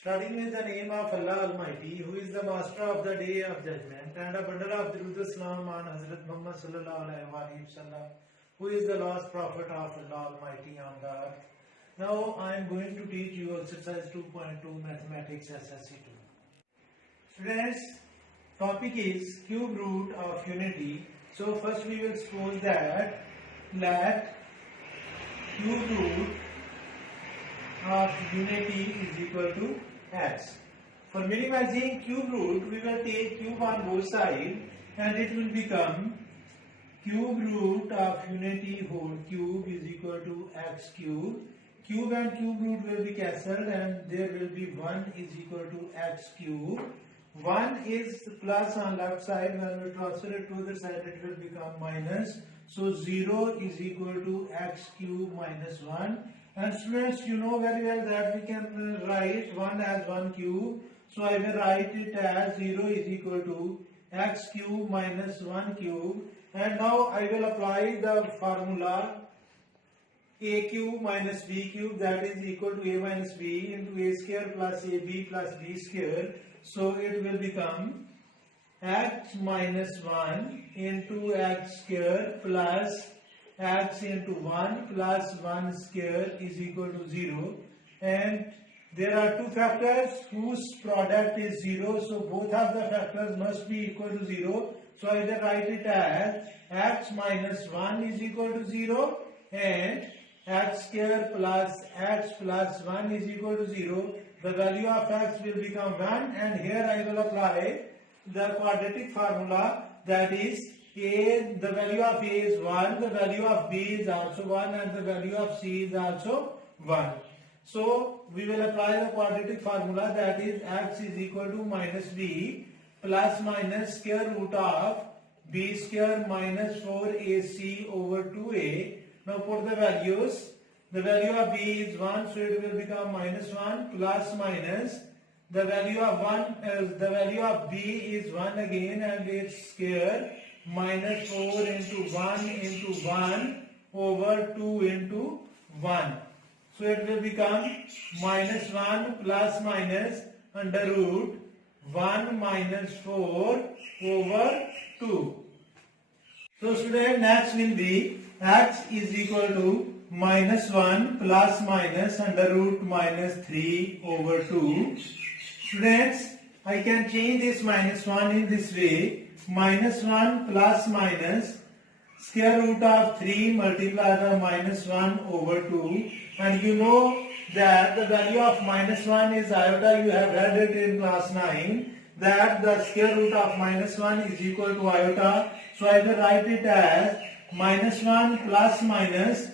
Starting with the name of Allah Almighty, who is the master of the day of judgment, and a bundle of Durud Islam on Hazrat Muhammad sallallahu alaihi wasallam, who is the last prophet of Allah Almighty on the earth. Now I am going to teach you exercise 2.2 Mathematics SSC2. Students, topic is cube root of unity. So first we will suppose that let cube root of unity is equal to x. For minimizing cube root, we will take cube on both sides and it will become cube root of unity whole cube is equal to x cube. Cube and cube root will be cancelled and there will be 1 is equal to x cube. 1 is plus on left side, when we transfer it to the other side it will become minus. So 0 is equal to x cube minus 1. And students, you know very well that we can write 1 as 1 cube. So I will write it as 0 is equal to x cube minus 1 cube. And now I will apply the formula a cube minus b cube, that is equal to a minus b into a square plus ab plus b square. So it will become x minus 1 into x square plus x into 1 plus 1 square is equal to 0, and there are two factors whose product is 0, so both of the factors must be equal to 0. So I will write it as x minus 1 is equal to 0 and x square plus x plus 1 is equal to 0. The value of x will become 1, and here I will apply the quadratic formula, that is a, the value of a is 1, the value of b is also 1, and the value of c is also 1. So we will apply the quadratic formula, that is x is equal to minus b plus minus square root of b square minus 4ac over 2a. Now put the values. The value of b is 1, so it will become minus 1 plus minus. The value of the value of b is 1 again, and its square minus 4 into 1 over 2 into 1. So it will become minus 1 plus minus under root 1 minus 4 over 2. So student, next will be x is equal to minus 1 plus minus under root minus 3 over 2. Students, I can change this minus 1 in this way. Minus 1 plus minus square root of 3 multiplied by minus 1 over 2. And you know that the value of minus 1 is iota. You have read it in class 9 that the square root of minus 1 is equal to iota. So I will write it as minus 1 plus minus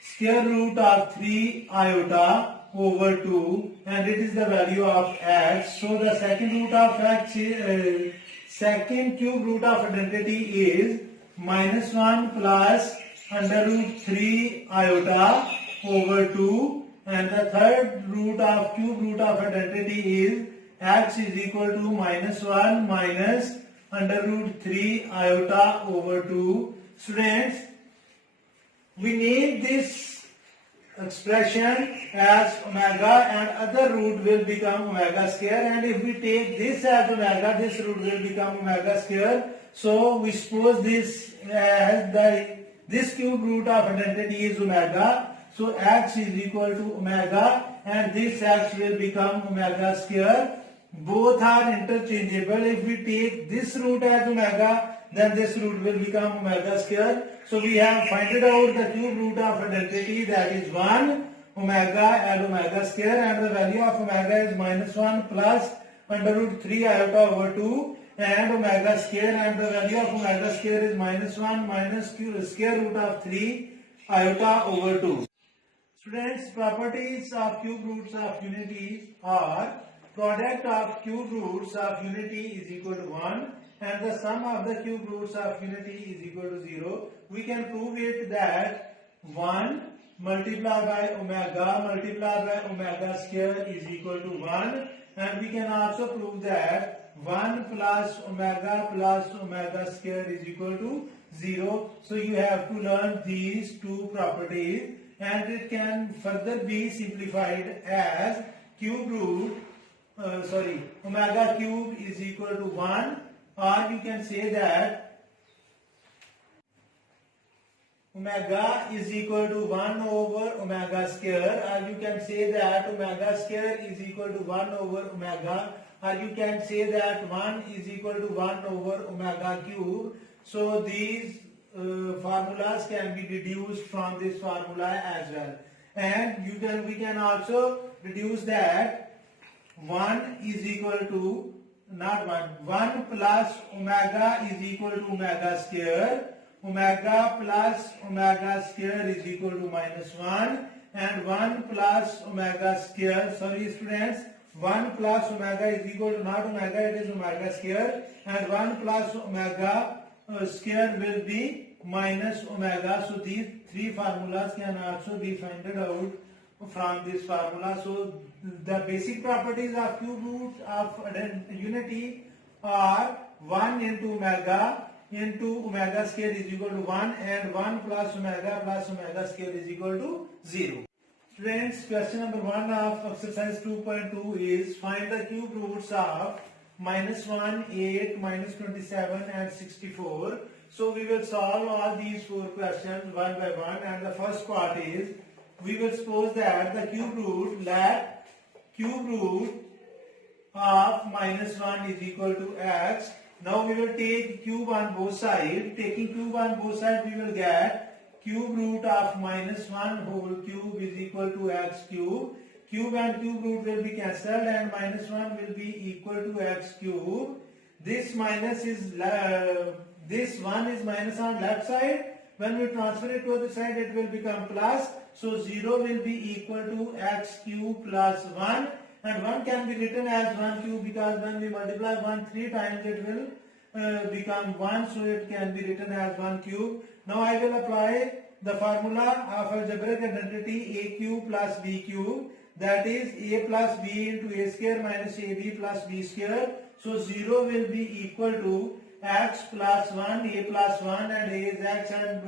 square root of 3 iota over 2, and it is the value of x. So the second root of x is second cube root of identity is minus 1 plus under root 3 iota over 2, and the third root of cube root of identity is x is equal to minus 1 minus under root 3 iota over 2. Students, we need this expression as omega, and other root will become omega square, and if we take this as omega, this root will become omega square. So we suppose this as this cube root of identity is omega, so x is equal to omega, and this x will become omega square. Both are interchangeable. If we take this root as omega, then this root will become omega square. So we have found out the cube root of identity, that is 1 omega and omega square, and the value of omega is minus 1 plus under root 3 iota over 2 and omega square, and the value of omega square is minus 1 minus square root of 3 iota over 2. Students, properties of cube roots of unity are product of cube roots of unity is equal to 1 and the sum of the cube roots of unity is equal to 0. We can prove it that 1 multiplied by omega square is equal to 1, and we can also prove that 1 plus omega square is equal to 0. So you have to learn these two properties, and it can further be simplified as cube root, omega cube is equal to 1, or you can say that omega is equal to 1 over omega square, or you can say that omega square is equal to 1 over omega, or you can say that 1 is equal to 1 over omega cube. So these formulas can be deduced from this formula as well. And we can also deduce that 1 is equal to, not 1 plus omega is equal to omega square. Omega plus omega square is equal to minus 1, and 1 plus omega square, sorry students, 1 plus omega is equal to, not omega, it is omega square, and 1 plus omega square will be minus omega. So these three formulas can also be found out from this formula. So the basic properties of cube root of unity are 1 into omega square is equal to 1, and 1 plus omega square is equal to 0. Students, question number 1 of exercise 2.2 is find the cube roots of minus 1, 8, minus 27 and 64. So we will solve all these 4 questions one by one, and the first part is we will suppose that the cube root of minus 1 is equal to x. Now we will take cube on both sides. Taking cube on both sides, we will get cube root of minus 1 whole cube is equal to x cube. Cube and cube root will be cancelled, and minus 1 will be equal to x cube. This 1 is minus on left side. When we transfer it to the other side, it will become plus. So 0 will be equal to x cube plus 1. And 1 can be written as 1 cube, because when we multiply 1 3 times, it will become 1. So it can be written as 1 cube. Now I will apply the formula of algebraic identity a cube plus b cube. That is a plus b into a square minus ab plus b square. So 0 will be equal to x plus 1, a plus 1, and a is x and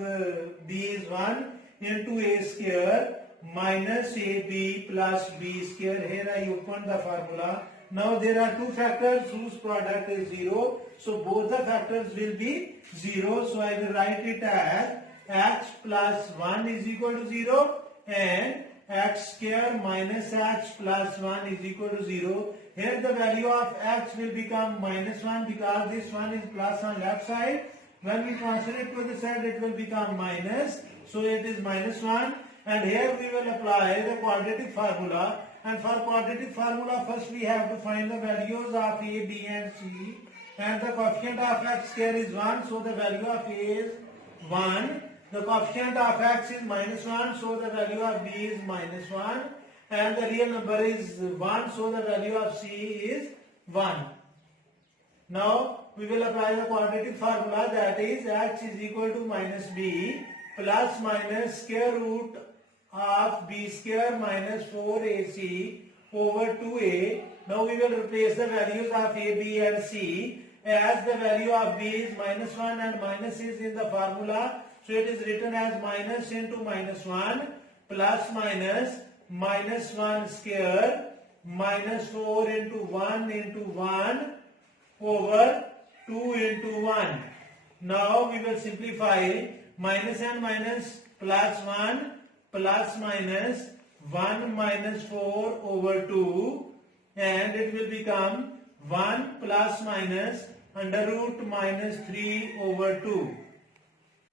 b is 1 into a square minus ab plus b square. Here I open the formula. Now there are two factors whose product is 0. So both the factors will be 0. So I will write it as x plus 1 is equal to 0 and x square minus x plus 1 is equal to 0. Here the value of x will become minus 1, because this 1 is plus on left side. When we transfer it to the side, it will become minus. So it is minus 1. And here we will apply the quadratic formula. And for quadratic formula, first we have to find the values of a, b and c. And the coefficient of x square is 1. So the value of a is 1. The coefficient of x is minus 1. So the value of b is minus 1. And the real number is 1. So the value of c is 1. Now we will apply the quadratic formula, that is x is equal to minus b plus minus square root of b square minus 4ac over 2a. Now we will replace the values of a, b and c, as the value of b is minus 1 and minus is in the formula. So it is written as minus into minus 1 plus minus minus 1 square minus 4 into 1 over 2 into 1. Now we will simplify minus and minus plus 1 plus minus 1 minus 4 over 2, and it will become 1 plus minus under root minus 3 over 2.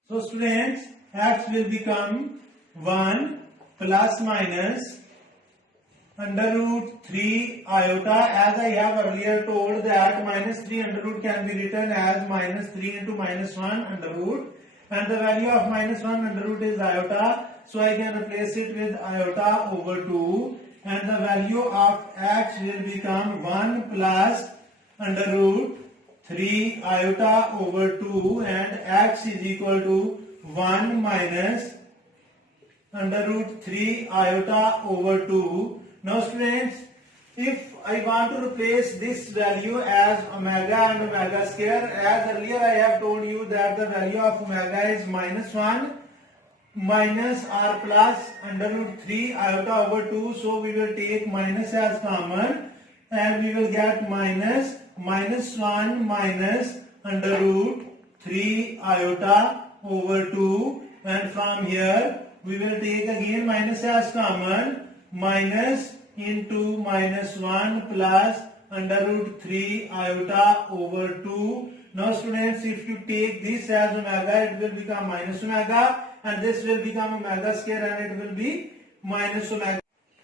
So students, x will become 1 plus minus under root 3 iota, as I have earlier told that minus 3 under root can be written as minus 3 into minus 1 under root, and the value of minus 1 under root is iota. So I can replace it with iota over 2, and the value of x will become 1 plus under root 3 iota over 2, and x is equal to 1 minus under root 3 iota over 2. Now students, if I want to replace this value as omega and omega square, as earlier I have told you that the value of omega is minus 1 minus or plus under root 3 iota over 2. So we will take minus as common and we will get minus 1 minus under root 3 iota over 2, and from here we will take again minus as common, minus into minus 1 plus under root 3 iota over 2. Now students, if you take this as omega, it will become minus omega, and this will become omega square and it will be minus omega.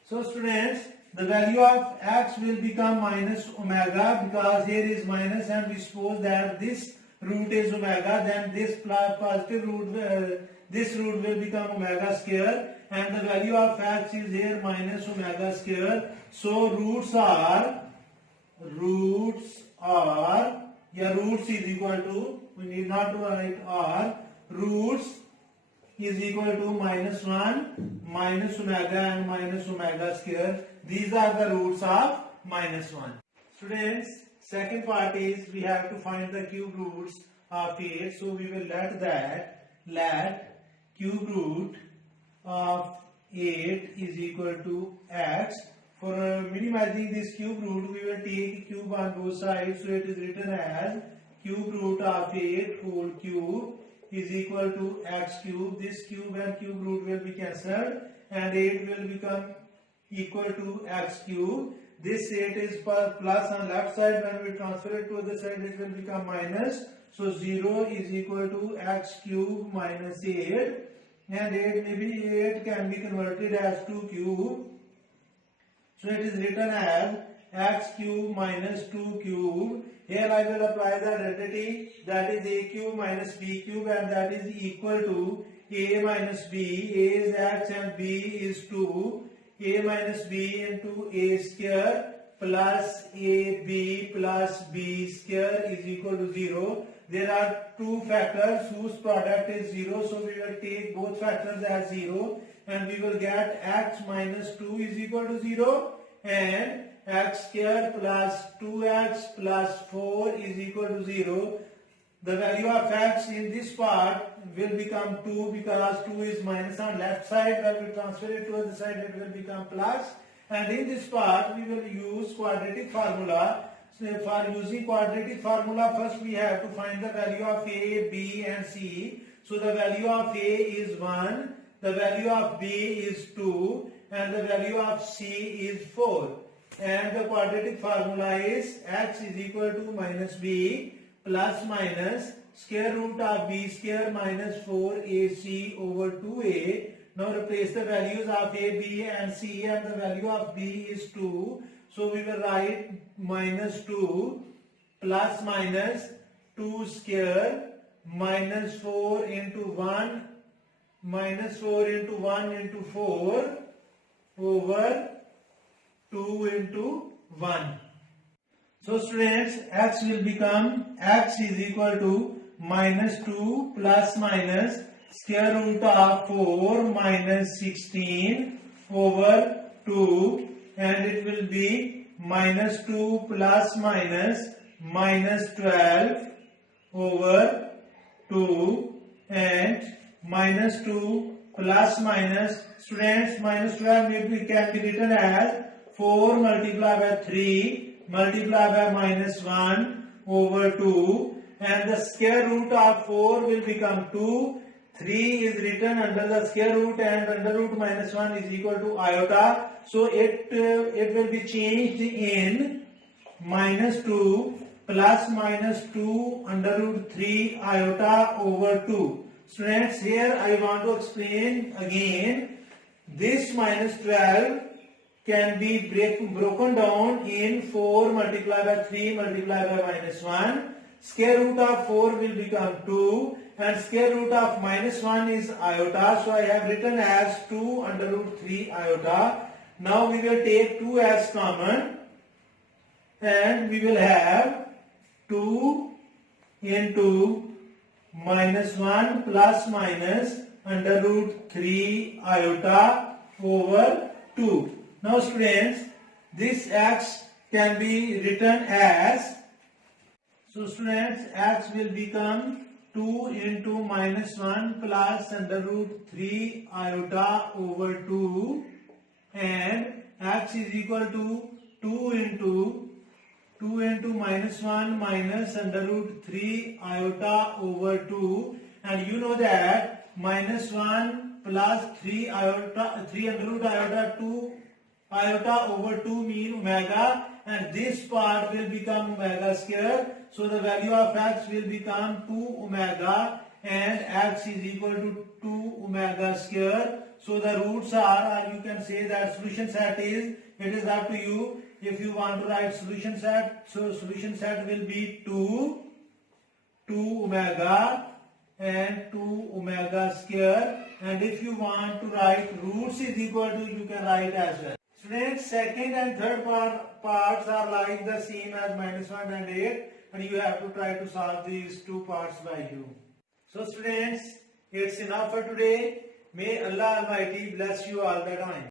So students, the value of x will become minus omega because here is minus and we suppose that this root is omega, then this positive root, this root will become omega square, and the value of x is here minus omega square. So roots is equal to, we need not to write r, roots is equal to minus 1 minus omega and minus omega square. These are the roots of minus 1. Students, second part is we have to find the cube roots of 8. So we will let cube root of 8 is equal to x. For minimizing this cube root, we will take cube on both sides. So it is written as cube root of 8 whole cube is equal to x cube. This cube and cube root will be cancelled and 8 will become equal to x cube. This 8 is plus on left side. When we transfer it to the other side, it will become minus. So 0 is equal to x cube minus 8, and 8 can be converted as 2 cube. So it is written as x cube minus 2 cube. Here I will apply the identity, that is a cube minus b cube, and that is equal to a minus b. A is x and b is 2. A minus b into a square plus ab plus b square is equal to 0. There are two factors whose product is 0, so we will take both factors as 0 and we will get x minus 2 is equal to 0 and x square plus 2x plus 4 is equal to 0. The value of x in this part will become 2 because 2 is minus on left side. When we transfer it to the other side, it will become plus. And in this part, we will use quadratic formula. So for using quadratic formula, first we have to find the value of a, b and c. So the value of a is 1, the value of b is 2, and the value of c is 4. And the quadratic formula is x is equal to minus b plus minus square root of b square minus 4ac over 2a. Now replace the values of a, b and c, and the value of b is 2. So we will write minus 2 plus minus 2 square minus 4 into 1 minus 4 into 1 into 4 over 2 into 1. So students, x will become, x is equal to minus 2 plus minus square root of 4 minus 16 over 2, and it will be minus 2 plus minus minus 12 over 2, and minus 2 plus minus, students, minus 12 can be written as 4 multiplied by 3 multiplied by minus 1 over 2, and the square root of 4 will become 2. 3 is written under the square root, and under root minus 1 is equal to iota. So it will be changed in minus 2 plus minus 2 under root 3 iota over 2. Students, here I want to explain again. This minus 12 can be broken down in 4 multiplied by 3 multiplied by minus 1. Square root of 4 will become 2, and square root of minus 1 is iota. So I have written as 2 under root 3 iota. Now we will take 2 as common, and we will have 2 into minus 1 plus minus under root 3 iota over 2. Now students, this x can be written as, so students, x will become 2 into minus 1 plus under root 3 iota over 2, and x is equal to 2 into minus 1 minus under root 3 iota over 2, and you know that minus 1 plus 3 under root iota 2 iota over 2 mean omega, and this part will become omega square. So the value of x will become 2 omega, and x is equal to 2 omega square. So the roots are, or you can say that solution set is, it is up to you. If you want to write solution set, so solution set will be 2 omega and 2 omega square. And if you want to write roots is equal to, you can write as well. Students, second and third parts are like the same as minus 1 and 8, and you have to try to solve these two parts by you. So students, it's enough for today. May Allah Almighty bless you all the time.